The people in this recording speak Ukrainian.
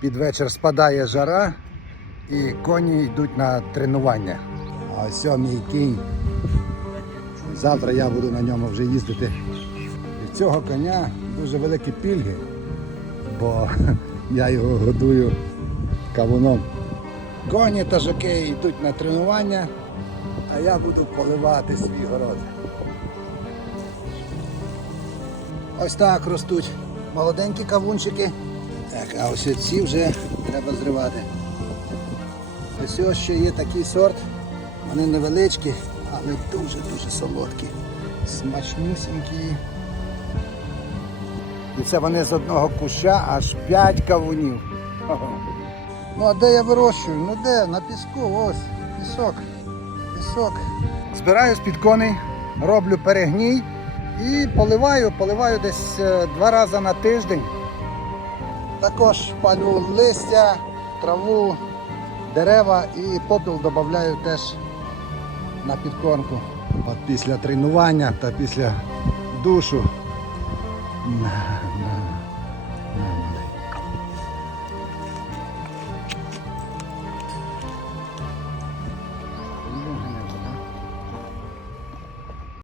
Під вечір спадає жара і коні йдуть на тренування. А ось мій кінь. Завтра я буду на ньому вже їздити. Від цього коня дуже великі пільги, бо я його годую кавуном. Коні та жокеї йдуть на тренування, а я буду поливати свій город. Ось так ростуть молоденькі кавунчики. Так, а ось ці вже треба зривати. Ось ось ще є такий сорт. Вони невеличкі, але дуже-дуже солодкі. Смачнюсінькі. І це вони з одного куща аж 5 кавунів. Ну а де я вирощую? Ну де? На піску, ось, пісок. Пісок. Збираю з-під коней, роблю перегній і поливаю, поливаю десь е, два рази на тиждень. Також палю листя, траву, дерева і попіл додаю теж на підкормку. От після тренування та після душу.